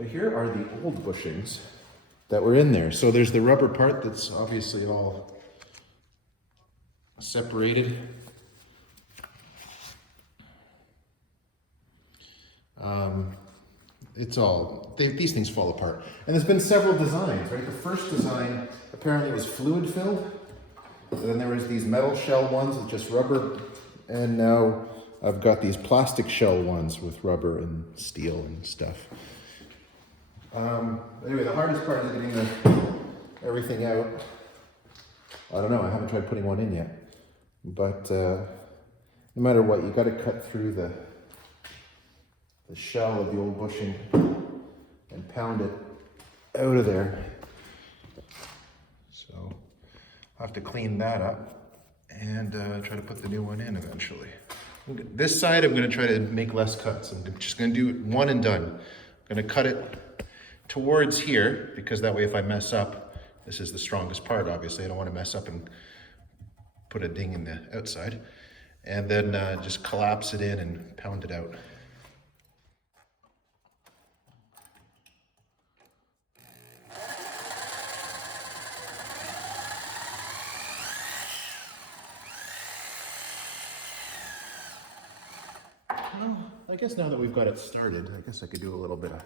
But here are the old bushings that were in there. So there's the rubber part that's obviously all separated. It's all, these things fall apart. And there's been several designs, right? The first design apparently was fluid filled. Then there was these metal shell ones with just rubber. And now I've got these plastic shell ones with rubber and steel and stuff. Anyway, the hardest part is getting everything out. I don't know, I haven't tried putting one in yet. But no matter what, you got to cut through the shell of the old bushing and pound it out of there. So I'll have to clean that up and try to put the new one in eventually. This side I'm going to try to make less cuts. I'm just going to do one and done. I'm going to cut it towards here because that way if I mess up, this is the strongest part obviously. I don't want to mess up and put a ding in the outside. And then just collapse it in and pound it out. Well, I guess now that we've got it started, I guess I could do a little bit of...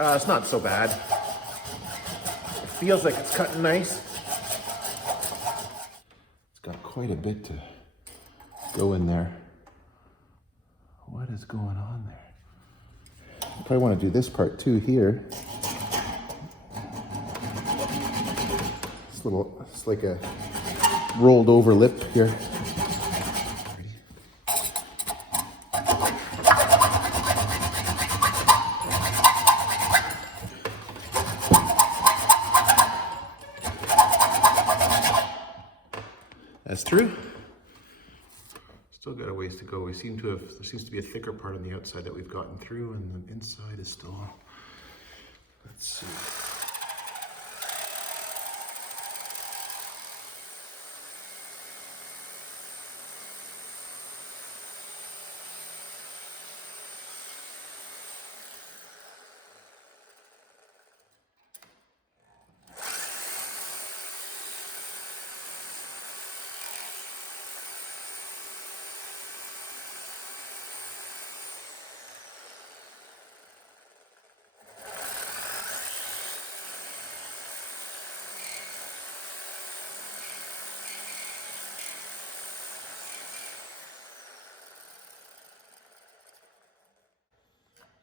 it's not so bad. It feels like it's cutting nice. It's got quite a bit to go in there. What is going on there? I probably want to do this part too here. It's like a rolled over lip here. That's through. Still got a ways to go. There seems to be a thicker part on the outside that we've gotten through, and the inside is still, let's see.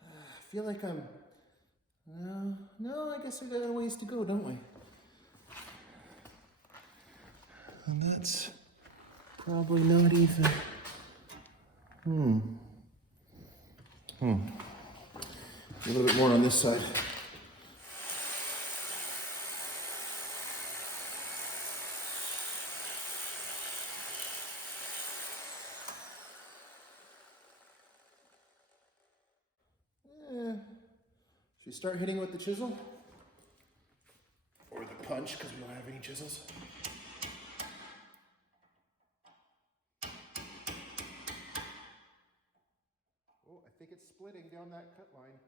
I feel like I'm, no, I guess we got a ways to go, don't we? And that's probably not even, A little bit more on this side. Should we start hitting with the chisel? Or the punch, because we don't have any chisels. Oh, I think it's splitting down that cut line.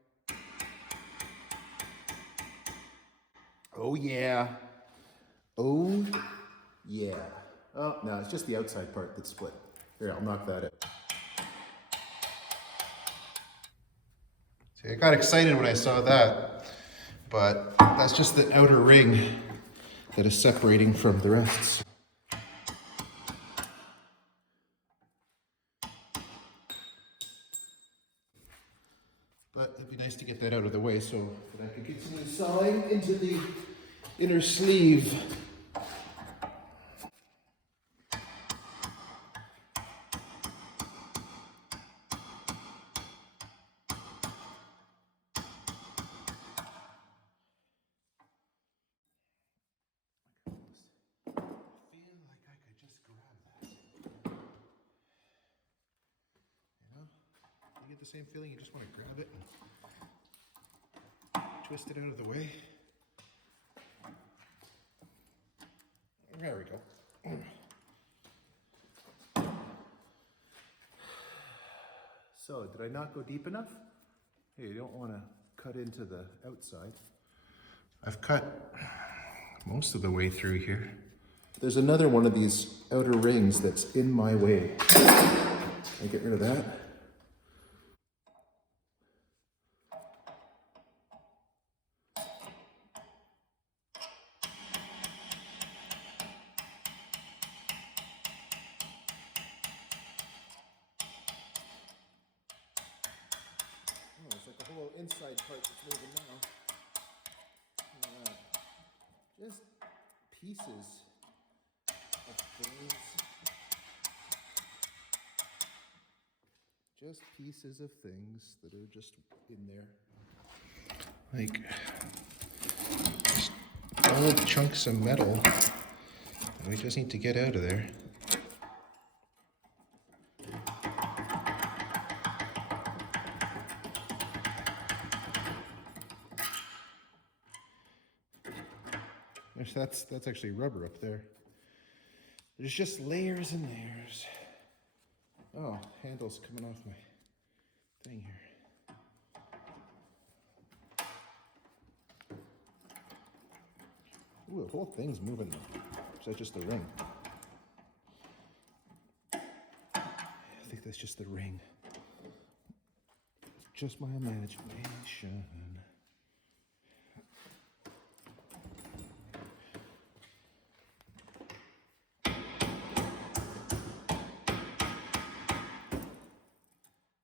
Oh yeah. Oh yeah. Oh, no, it's just the outside part that's split. Here, I'll knock that out. See, I got excited when I saw that, but that's just the outer ring that is separating from the rest. But it'd be nice to get that out of the way so that I could continue sawing into the inner sleeve. The same feeling, you just want to grab it and twist it out of the way. There we go. So Did I not go deep enough? Hey, you don't want to cut into the outside. I've cut most of the way through here. There's another one of these outer rings that's in my way. Can I get rid of that? Oh, it's like a whole inside part that's moving now. Just pieces of things. Just pieces of things that are just in there. Like old chunks of metal that we just need to get out of there. That's actually rubber up there. There's just layers and layers. Oh, handle's coming off my thing here. Ooh, the whole thing's moving though. Is that just the ring? I think that's just the ring. It's just my imagination.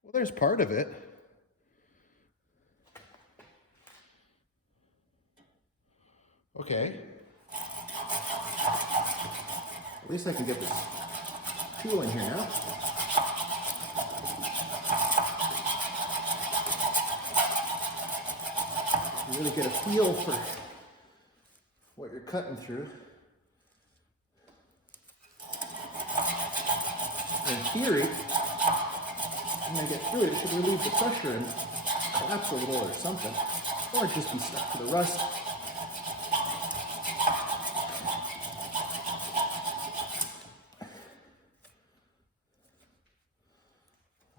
Well, there's part of it. Okay. At least I can get this tool in here now. You really get a feel for what you're cutting through. In theory, when I get through it, it should relieve the pressure and collapse a little or something. Or just be stuck to the rust.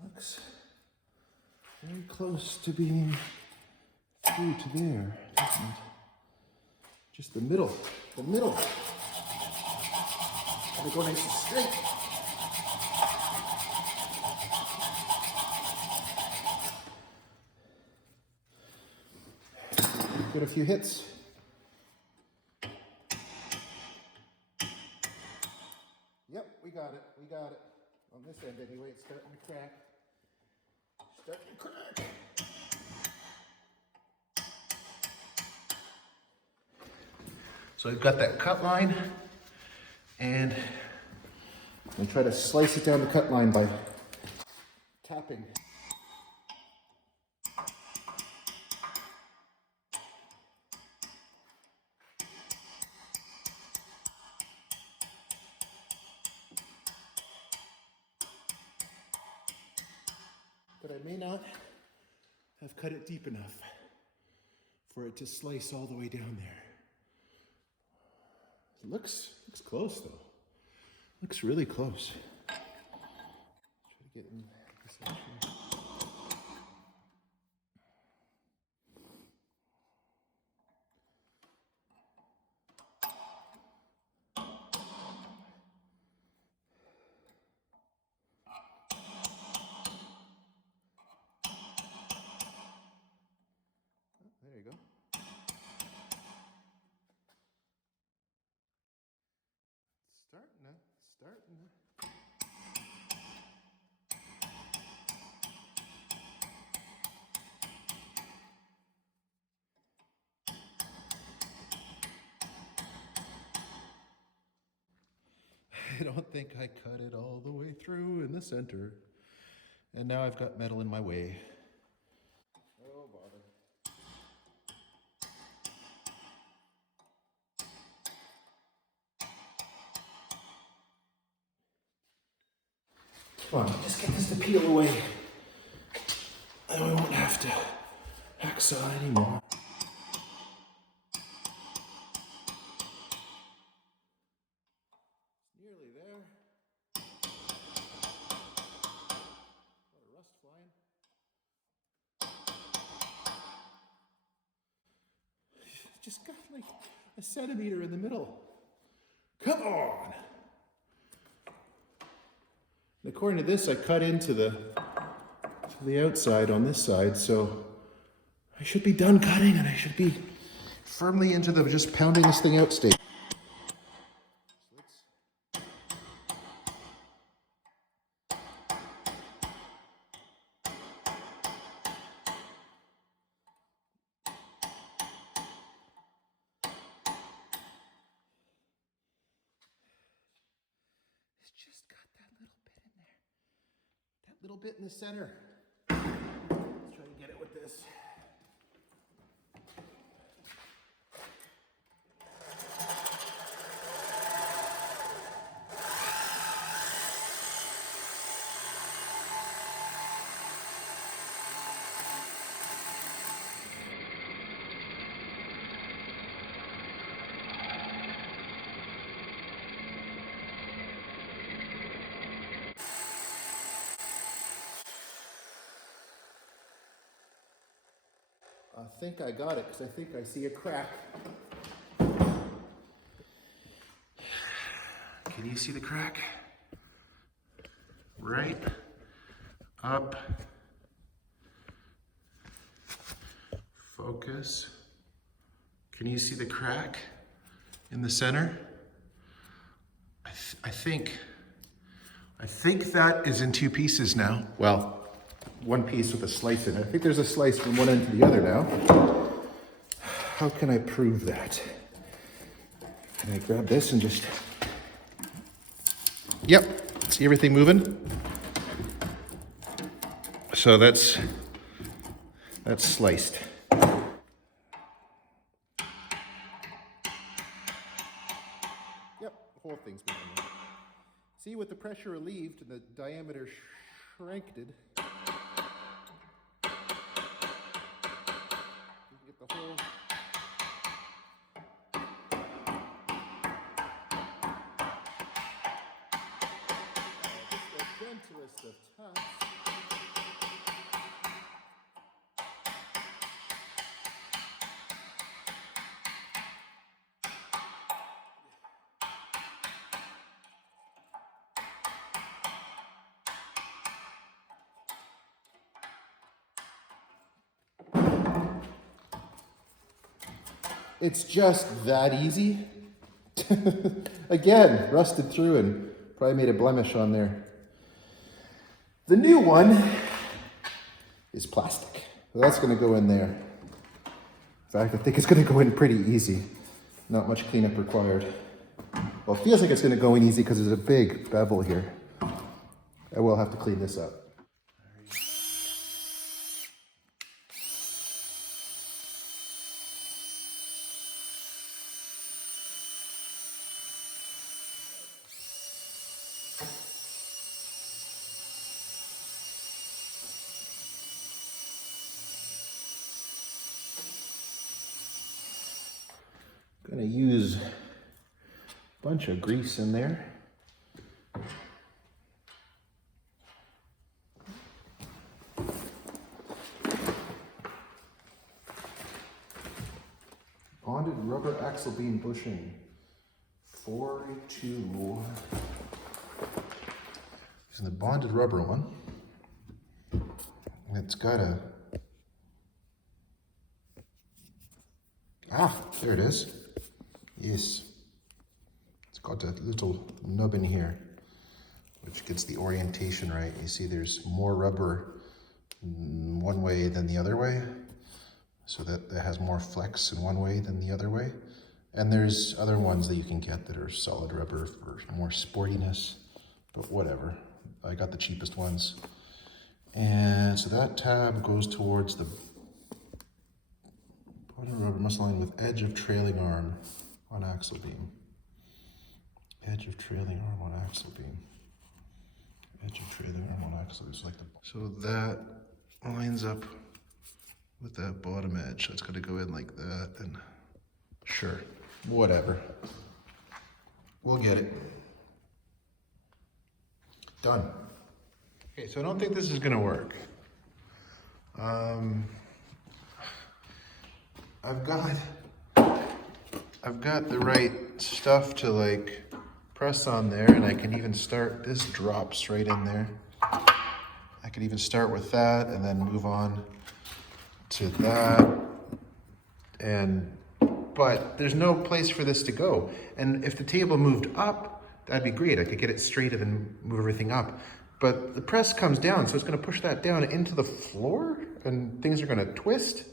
Looks very close to being through to there, doesn't it? Just the middle. The middle. Gotta go nice and straight. Get a few hits. Yep, we got it. We got it. On this end anyway, it's starting to crack. Starting to crack. So I've got that cut line, and I'm going to try to slice it down the cut line by tapping. But I may not have cut it deep enough for it to slice all the way down there. It looks close though. Looks really close. Try to get in this section. There you go. Starting to. I don't think I cut it all the way through in the center. And now I've got metal in my way. Oh, bother. Come on, just get this to peel away. Then we won't have to hacksaw anymore. It's nearly there. A lot of rust flying. just got like a centimeter in the middle. Come on. And according to this, I cut into the outside on this side, so I should be done cutting and I should be firmly into the just pounding this thing out stage. It's just got that little bit in there. That little bit in the center. Let's try to get it with this. I think I got it because I think I see a crack. Can you see the crack? Right up. Focus. Can you see the crack in the center? I think that is in two pieces now. Well, one piece with a slice in it. I think there's a slice from one end to the other now. How can I prove that? Can I grab this and just... Yep, see everything moving? So that's sliced. Yep, the whole thing's moving. See, with the pressure relieved and the diameter shrinked, the whole just the gentlest of touch. It's just that easy. Again, rusted through and probably made a blemish on there. The new one is plastic. So that's going to go in there. In fact, I think it's going to go in pretty easy. Not much cleanup required. Well, it feels like it's going to go in easy because there's a big bevel here. I will have to clean this up. Gonna use a bunch of grease in there. Bonded rubber axle beam bushing, 42. This is the bonded rubber one. It's got a, there it is. Yes, it's got a little nub in here, which gets the orientation right. You see there's more rubber one way than the other way, so that has more flex in one way than the other way. And there's other ones that you can get that are solid rubber for more sportiness, but whatever. I got the cheapest ones. And so that tab goes towards the bottom rubber muscle line with edge of trailing arm on axle beam. Edge of trailing arm on axle beam. Edge of trailing arm on axle beam. So that lines up with that bottom edge. So it's going to go in like that, and sure, whatever. We'll get it. Done. Okay, so I don't think this is going to work. I've got I've got the right stuff to like press on there, and I can even start, this drops right in there. I could even start with that and then move on to that. But there's no place for this to go. And if the table moved up, that'd be great. I could get it straight and move everything up. But the press comes down, so it's gonna push that down into the floor and things are gonna twist.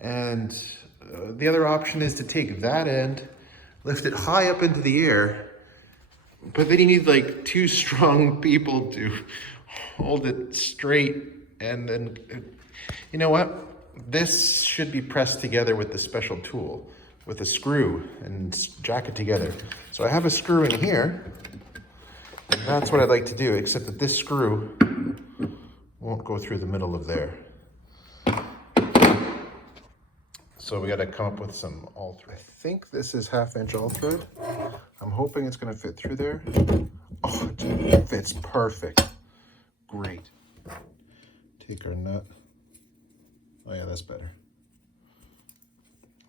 And the other option is to take that end, lift it high up into the air, but then you need like 2 strong people to hold it straight. And then, you know what? This should be pressed together with the special tool, with a screw, and jack it together. So I have a screw in here. And that's what I'd like to do, except that this screw won't go through the middle of there. So we got to come up with some all thread. I think this is 1/2 inch all thread. I'm hoping it's going to fit through there. Oh, it fits perfect. Great. Take our nut. Oh yeah, that's better.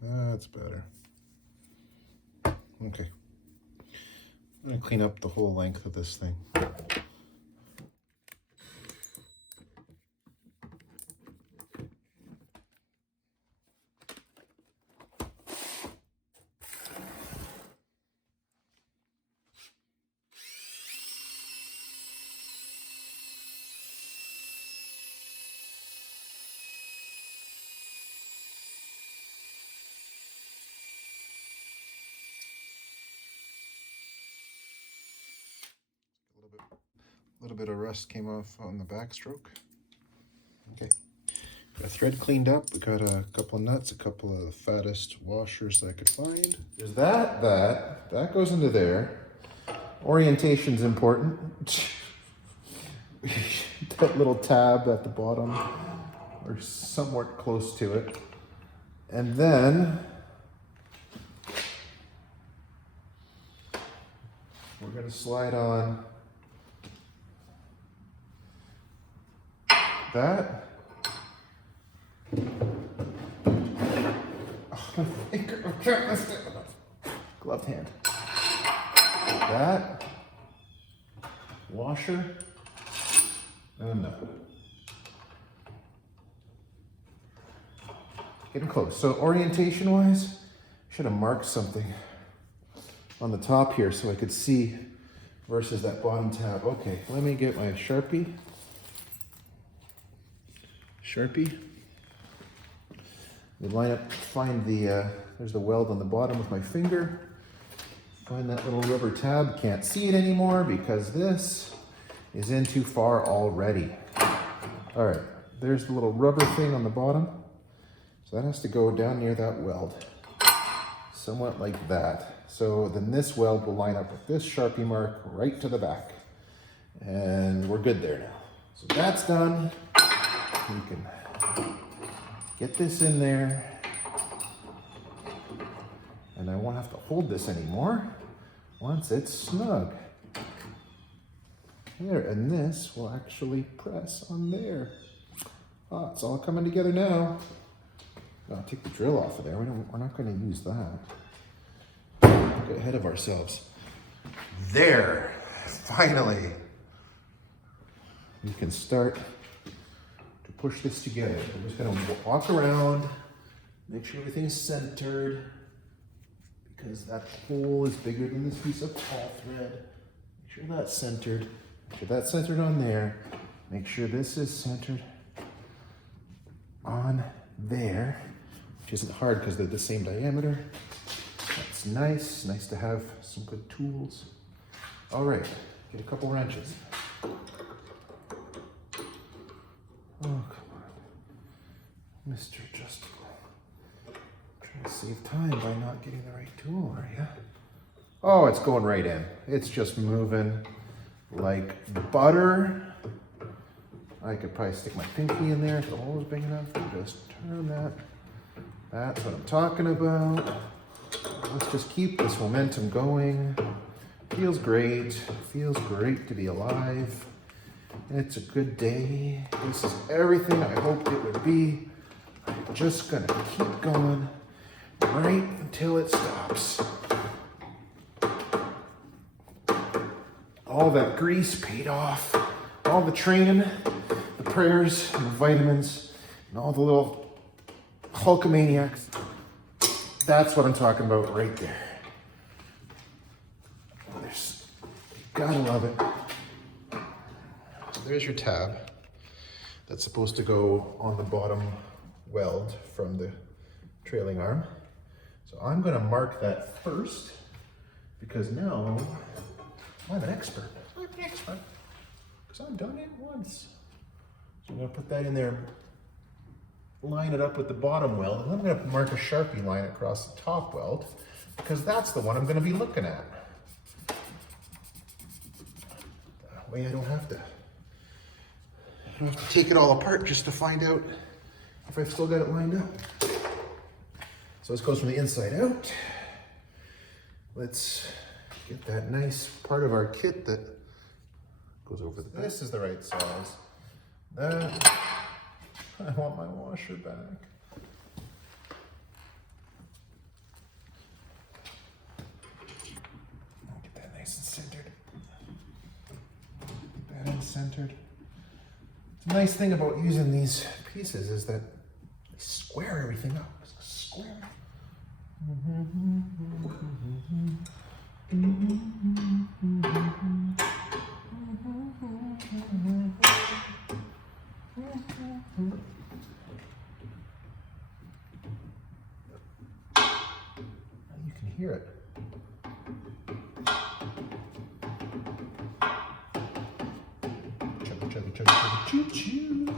That's better. Okay. I'm going to clean up the whole length of this thing. A little bit of rust came off on the backstroke. Okay, got thread cleaned up. We got a couple of nuts, a couple of the fattest washers that I could find. There's that goes into there. Orientation's important. That little tab at the bottom, or somewhat close to it. And then we're gonna slide on that. Oh, my finger. I can't lift it. Gloved hand. That. Washer. And no. Getting close. So orientation wise, should have marked something on the top here so I could see versus that bottom tab. Okay, let me get my Sharpie. We line up, find the, there's the weld on the bottom with my finger. Find that little rubber tab, can't see it anymore because this is in too far already. All right, there's the little rubber thing on the bottom. So that has to go down near that weld, somewhat like that. So then this weld will line up with this Sharpie mark right to the back. And we're good there now. So that's done. We can get this in there, and I won't have to hold this anymore once it's snug. There, and this will actually press on there. Oh, it's all coming together now. I'll take the drill off of there. We're not going to use that. Get ahead of ourselves. There, finally. We can start push this together. I'm just gonna walk around, make sure everything's centered, because that hole is bigger than this piece of all thread. Make sure that's centered. Make sure that's centered on there. Make sure this is centered on there, which isn't hard because they're the same diameter. That's nice. Nice to have some good tools. All right, get a couple wrenches. Oh, come on. Mr. Adjustable. Trying to save time by not getting the right tool, are you? Oh, it's going right in. It's just moving like butter. I could probably stick my pinky in there if the hole is big enough and just turn that. That's what I'm talking about. Let's just keep this momentum going. Feels great. Feels great to be alive. It's a good day. This is everything I hoped it would be. I'm just gonna keep going. right until it stops. All that grease paid off, all the training, the prayers, and the vitamins, and all the little Hulkamaniacs. That's what I'm talking about right there. Gotta love it. So there's your tab. That's supposed to go on the bottom weld from the trailing arm. So I'm gonna mark that first because now I'm an expert. I'm an expert because I've done it once. So I'm gonna put that in there, line it up with the bottom weld, and then I'm gonna mark a Sharpie line across the top weld because that's the one I'm gonna be looking at. That way I don't have to take it all apart just to find out if I've still got it lined up. So this goes from the inside out. Let's get that nice part of our kit that goes over the back. This is the right size. That, I want my washer back. I'll get that nice and centered. Get that in centered. The nice thing about using these pieces is that they square everything up. Square. You can hear it. Chugga, chugga, chugga, chugga, choo choo.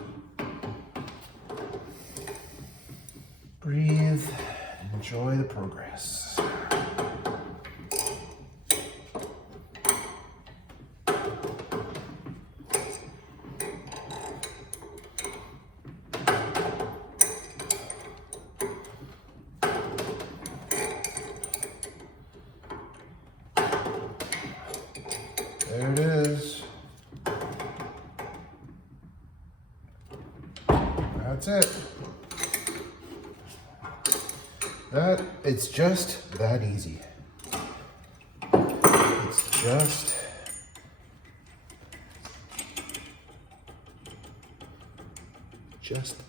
Breathe. Enjoy the progress. There it is. That's it. It's just that easy. It's just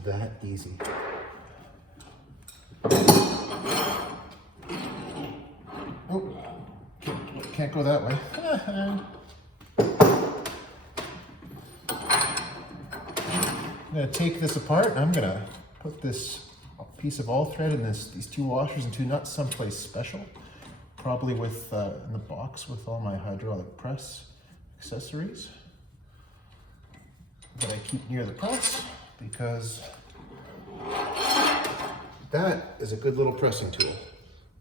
that easy. Oh, can't go that way. I'm gonna take this apart and I'm gonna put this piece of all thread in these two washers and two nuts someplace special, probably with in the box with all my hydraulic press accessories that I keep near the press, because that is a good little pressing tool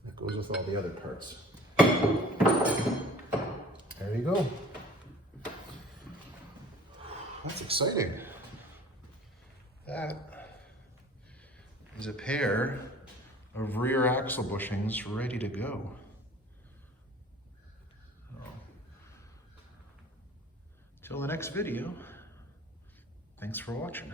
that goes with all the other parts. There you go. That's exciting. That is a pair of rear axle bushings ready to go. Till the next video, thanks for watching.